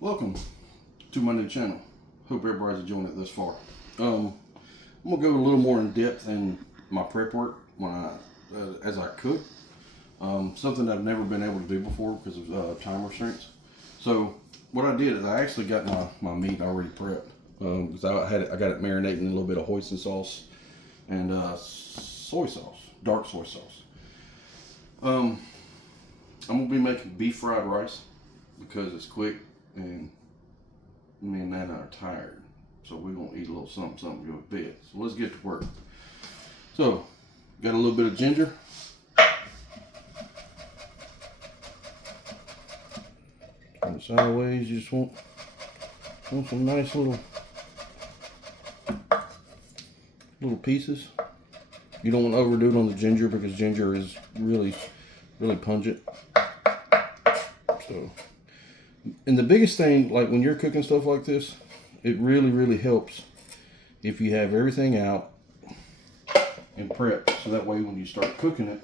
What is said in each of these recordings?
Welcome to my new channel. Hope everybody's enjoying it thus far. I'm gonna go a little more in depth in my prep work when as I cook. Something I've never been able to do before because of time restraints. So what I did is I actually got my meat already prepped. Because I got it marinating in a little bit of hoisin sauce and soy sauce, dark soy sauce. I'm gonna be making beef fried rice because it's quick and me and Nana are tired, so we're gonna eat a little something to go to bed. So let's get to work. So got a little bit of ginger. Turn it sideways. You just want some nice little pieces. You don't want to overdo it on the ginger because ginger is really pungent. So, and the biggest thing, like when you're cooking stuff like this, it really helps if you have everything out and prepped, so that way when you start cooking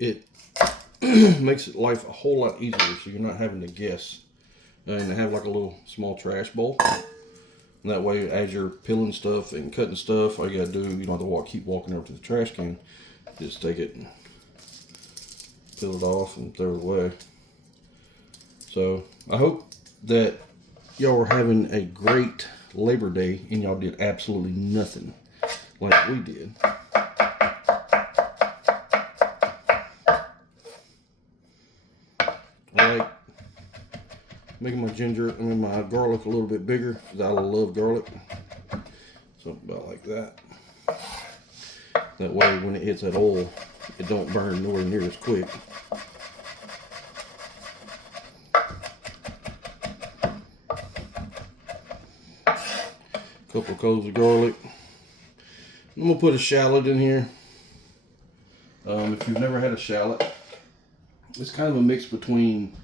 it makes life a whole lot easier, so you're not having to guess. And have like a little small trash bowl. And that way, as you're peeling stuff and cutting stuff, all you gotta do, you don't have to keep walking over to the trash can. Just take it and peel it off and throw it away. So I hope that y'all are having a great Labor Day and y'all did absolutely nothing like we did. I like making my garlic a little bit bigger because I love garlic. Something about like that. That way when it hits that oil, it don't burn nowhere near as quick. Couple of cloves of garlic. I'm gonna put a shallot in here. If you've never had a shallot, it's kind of a mix between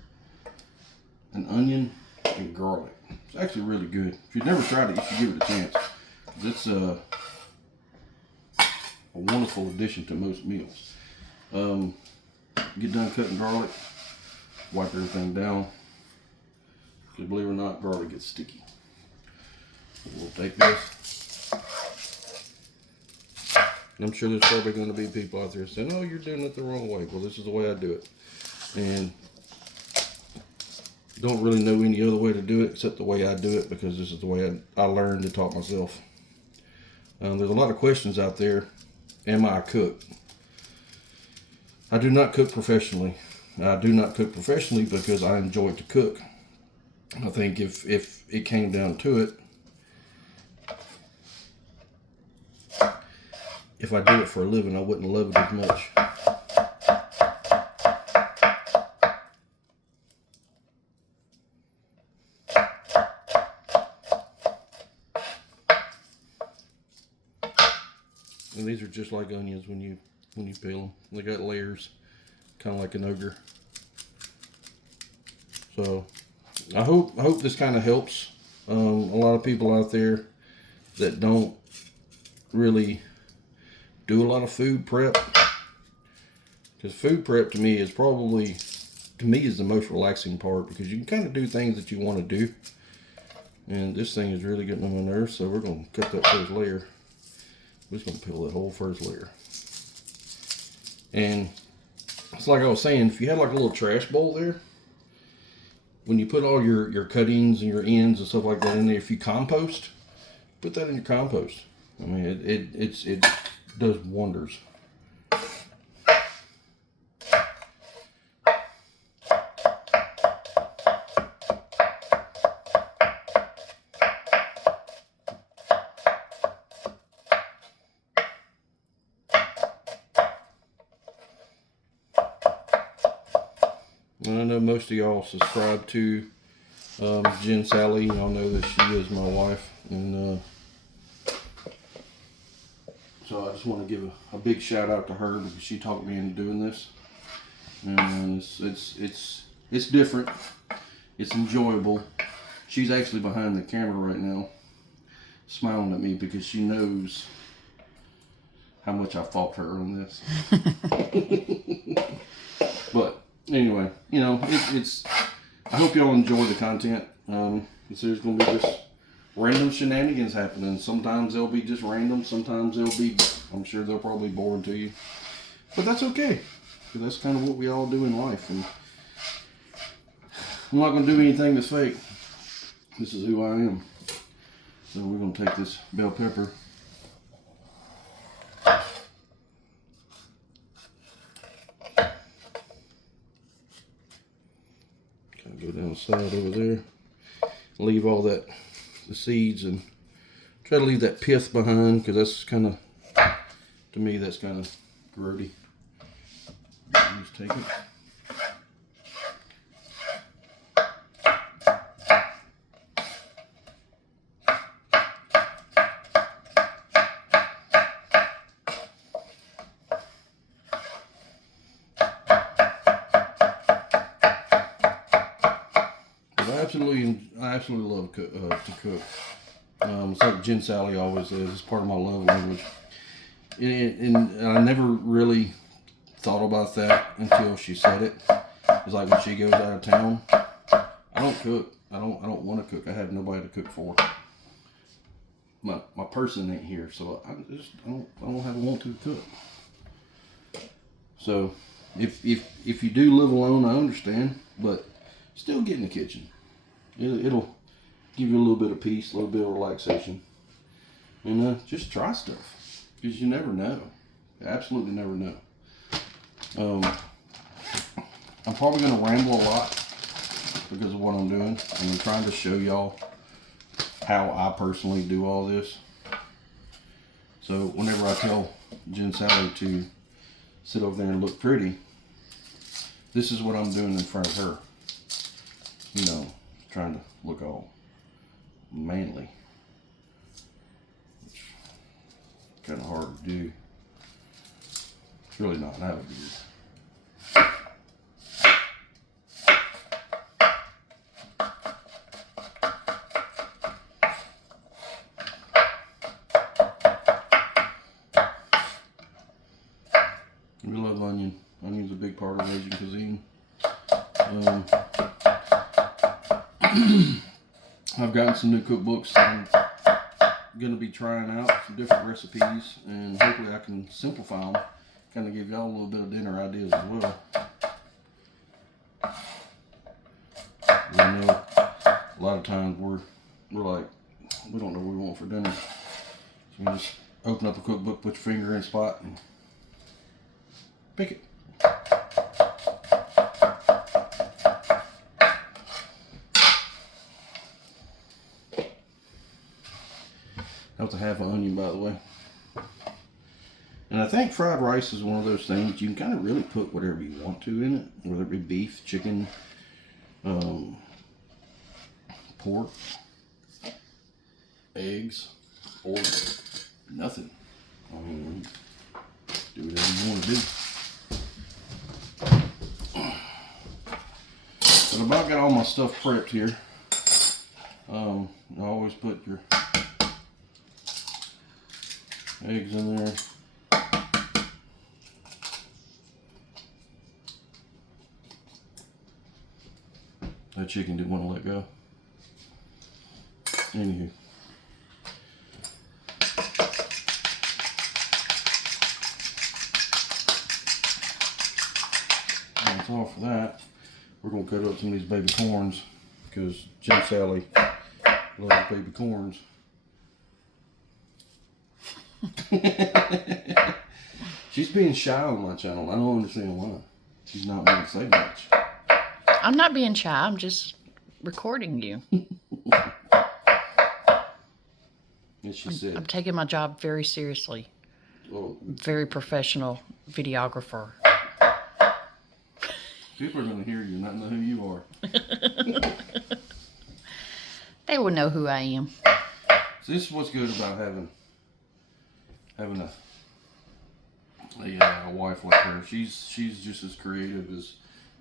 an onion and garlic. It's actually really good. If you've never tried it, you should give it a chance. It's a wonderful addition to most meals. Get done cutting garlic, wipe everything down. Because believe it or not, garlic gets sticky. We'll take this. And I'm sure there's probably going to be people out there saying, "Oh, you're doing it the wrong way." Well, this is the way I do it. And don't really know any other way to do it except the way I do it, because this is the way I learned and taught myself. There's a lot of questions out there. Am I a cook? I do not cook professionally. I do not cook professionally because I enjoy to cook. I think if it came down to it, if I did it for a living, I wouldn't love it as much. And these are just like onions when you peel them. They got layers, kind of like an ogre. So I hope this kind of helps a lot of people out there that don't really do a lot of food prep. Because food prep to me is the most relaxing part, because you can kind of do things that you want to do. And this thing is really getting on my nerves, so we're going to cut that first layer. We're just going to peel that whole first layer. And it's like I was saying, if you had like a little trash bowl there, when you put all your cuttings and your ends and stuff like that in there, if you compost, put that in your compost. I mean, it does wonders. And I know most of y'all subscribe to Jen Sally. Y'all know that she is my wife, and so I just want to give a big shout out to her because she talked me into doing this. And it's different. It's enjoyable. She's actually behind the camera right now, smiling at me because she knows how much I fought her on this. anyway, you know, it's. I hope y'all enjoy the content. There's going to be just random shenanigans happening. Sometimes they'll be just random. Sometimes they'll be. I'm sure they'll probably boring to you, but that's okay. Because that's kind of what we all do in life. And I'm not going to do anything that's fake. This is who I am. So we're going to take this bell pepper. Kind of go down the side over there. Leave all that, the seeds, and try to leave that pith behind, because that's kind of, to me, that's kind of grody. Just take it. I absolutely love to cook. It's like Jen Sally always says, it's part of my love language. And I never really thought about that until she said it. It's like when she goes out of town, I don't cook. I don't want to cook. I have nobody to cook for. My person ain't here, so I don't have a want to cook. So if you do live alone, I understand, but still get in the kitchen. It'll give you a little bit of peace, a little bit of relaxation, and just try stuff, because you never know. You absolutely never know. I'm probably going to ramble a lot because of what I'm doing, and I'm trying to show y'all how I personally do all this. So whenever I tell Jen Sally to sit over there and look pretty, this is what I'm doing in front of her. You know, trying to look all manly, which is kind of hard to do. It's really not how it is. We love onion. Onion's a big part of Asian cuisine. I've gotten some new cookbooks I'm going to be trying out, some different recipes, and hopefully I can simplify them, kind of give y'all a little bit of dinner ideas as well. I know a lot of times we're like, we don't know what we want for dinner. So you just open up a cookbook, put your finger in a spot, and pick it. That was a half an onion, by the way. And I think fried rice is one of those things you can kind of really put whatever you want to in it, whether it be beef, chicken, pork, eggs, or nothing. I mean, do whatever you want to do. But I've about got all my stuff prepped here. I always put your eggs in there. That chicken didn't want to let go. Anywho. That's all for that. We're going to cut up some of these baby corns because Jen Sally loves baby corns. She's being shy on my channel. I don't understand why. She's not going to say much. I'm not being shy. I'm just recording you. And she said, I'm taking my job very seriously. well, Very professional videographer. people are going to hear you and not know who you are. They will know who I am. So this is what's good about having a wife like her. She's just as creative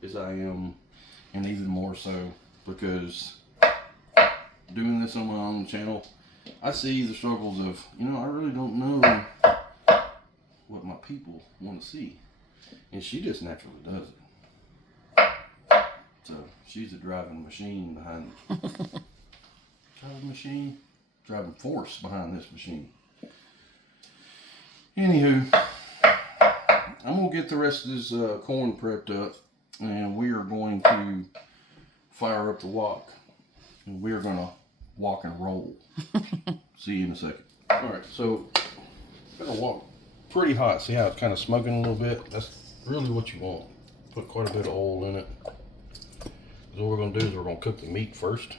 as I am, and even more so because doing this on my own channel, I see the struggles of, I really don't know what my people want to see, and she just naturally does it. So she's the driving machine behind driving force behind this machine. Anywho, I'm gonna get the rest of this corn prepped up, and we are going to fire up the wok, and we are gonna walk and roll. See you in a second. All right, so got a wok pretty hot. See how it's kind of smoking a little bit? That's really what you want. Put quite a bit of oil in it. So what we're gonna do is we're gonna cook the meat first.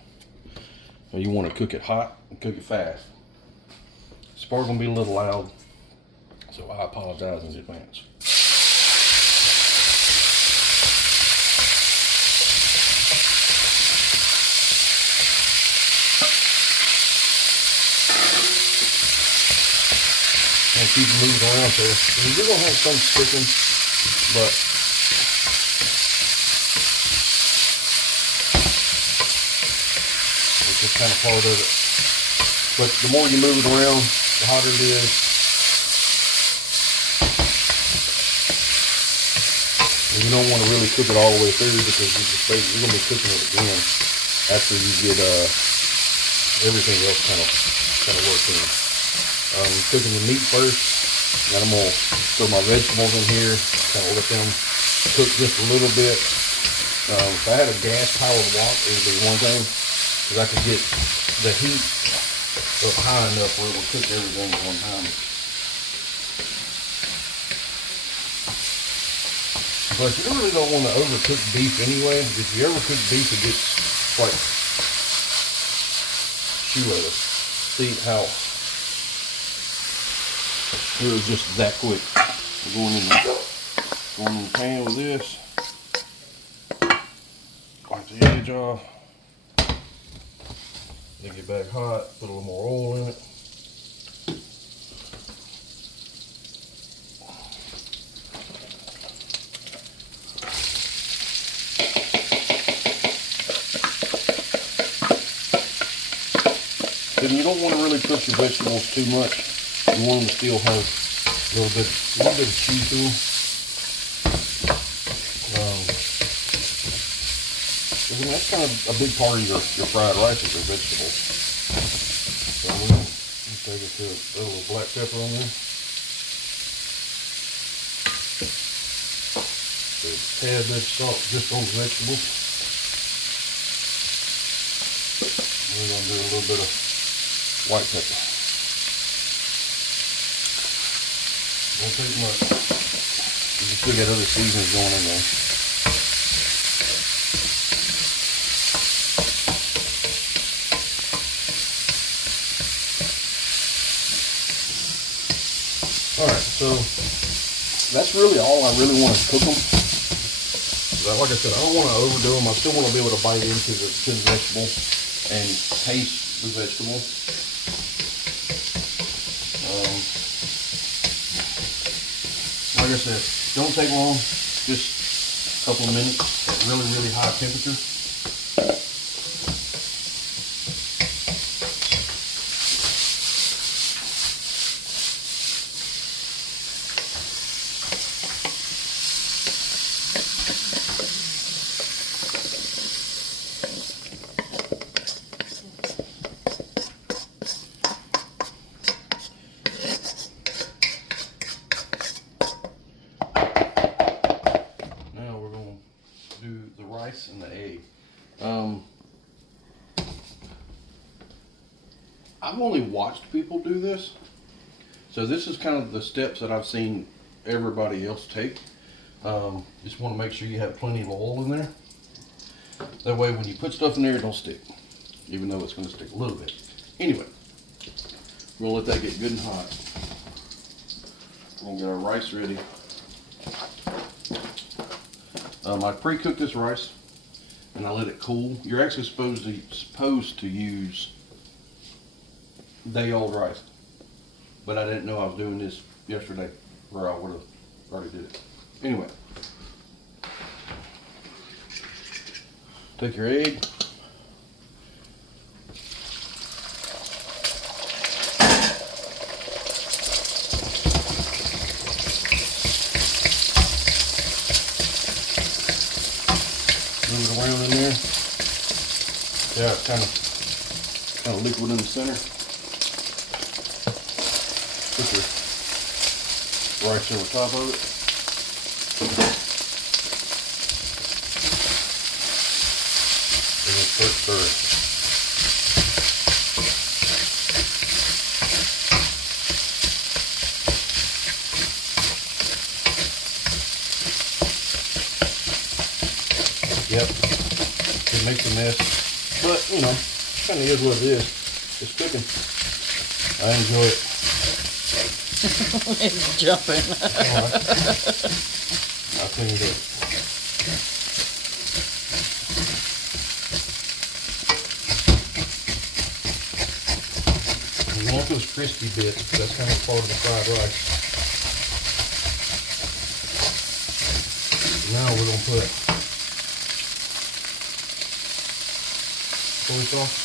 So you want to cook it hot and cook it fast. It's probably gonna be a little loud, so I apologize in advance. And keep moving around there. You're gonna have some sticking, but it's just kind of part of it. But the more you move it around, the hotter it is. And you don't want to really cook it all the way through, because you're going to be cooking it again after you get everything else kind of worked in. Cooking the meat first, then I'm going to throw my vegetables in here, kind of let them cook just a little bit. If I had a gas powered wok, it would be one thing, because I could get the heat up high enough where it will cook everything at one time. But you really don't want to overcook beef anyway. If you overcook beef, it gets like shoe leather. See how it was just that quick. We're going in the pan with this. Wipe the edge off. Then get back hot, put a little more oil in it. Then you don't want to really cook your vegetables too much. You want them to still have a little bit of chew to them. And that's kind of a big part of your fried rice is your vegetables. So I'm going to take it to a little black pepper on there. So a tad bit of salt just on the vegetables. We're going to do a little bit of white pepper. Won't take much. You can still get other seasonings going in there. Alright, so that's really all I really want to cook them. Like I said, I don't want to overdo them. I still want to be able to bite into the vegetable and taste the vegetable. Like I said, don't take long, just a couple of minutes at really, really high temperature. And the egg. I've only watched people do this, so this is kind of the steps that I've seen everybody else take. Just want to make sure you have plenty of oil in there. That way when you put stuff in there, it don't stick, even though it's going to stick a little bit. Anyway, we're going to let that get good and hot. We're going to get our rice ready. I pre-cooked this rice and I let it cool. You're actually supposed to use day-old rice, but I didn't know I was doing this yesterday, or I would have already did it. Anyway, take your egg. Move it around in there. Yeah, it's kind of liquid in the center. Put your rice over top of it. And then start stirring. Yep, it makes a mess, but you know, kind of is what it is. It's cooking. I enjoy it. It's jumping. Alright. I'll clean it up. You want those crispy bits, that's kind of part of the fried rice. Now we're going to put soy sauce.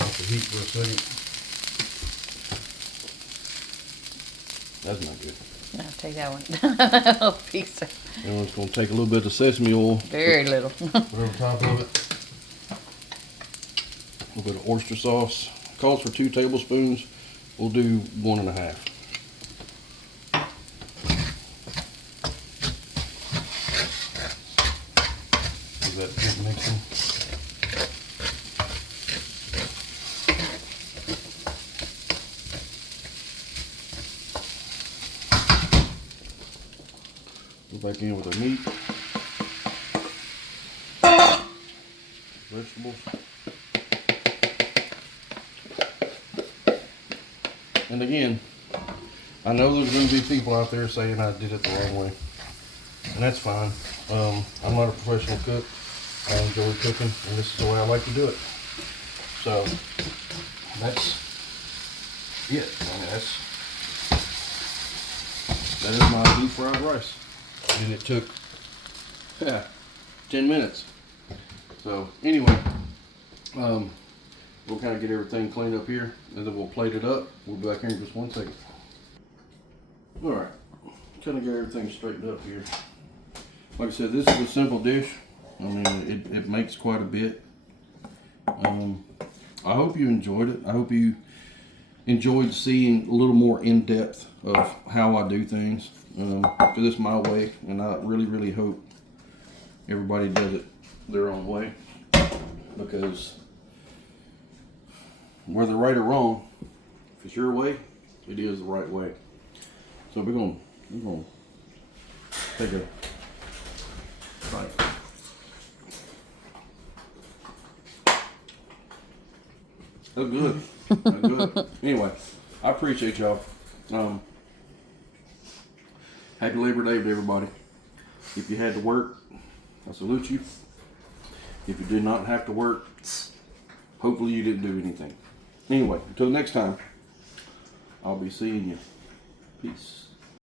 Off the heat for a second. That's not good. I'll take that one. A piece of And it's going to take a little bit of sesame oil. very little. Put over top of it. A little bit of oyster sauce. Calls for 2 tablespoons. We'll do 1.5. Is that good mixing? Go back in with our meat. Vegetables. And again, I know there's going to be people out there saying I did it the wrong way. And that's fine. I'm not a professional cook. I enjoy cooking, and this is the way I like to do it. So, that's it. I mean, that is my deep fried rice. And it took 10 minutes. So, anyway, we'll kind of get everything cleaned up here, and then we'll plate it up. We'll be back here in just 1 second. All right, kind of get everything straightened up here. Like I said, this is a simple dish. I mean, it makes quite a bit. I hope you enjoyed it. I hope you enjoyed seeing a little more in depth of how I do things. Because it's my way, and I really, really hope everybody does it their own way. Because whether right or wrong, if it's your way, it is the right way. So we're gonna take a bite. That's good. That's good. Anyway, I appreciate y'all. Happy Labor Day to everybody. If you had to work, I salute you. If you did not have to work, hopefully you didn't do anything. Anyway, until next time, I'll be seeing you. Peace.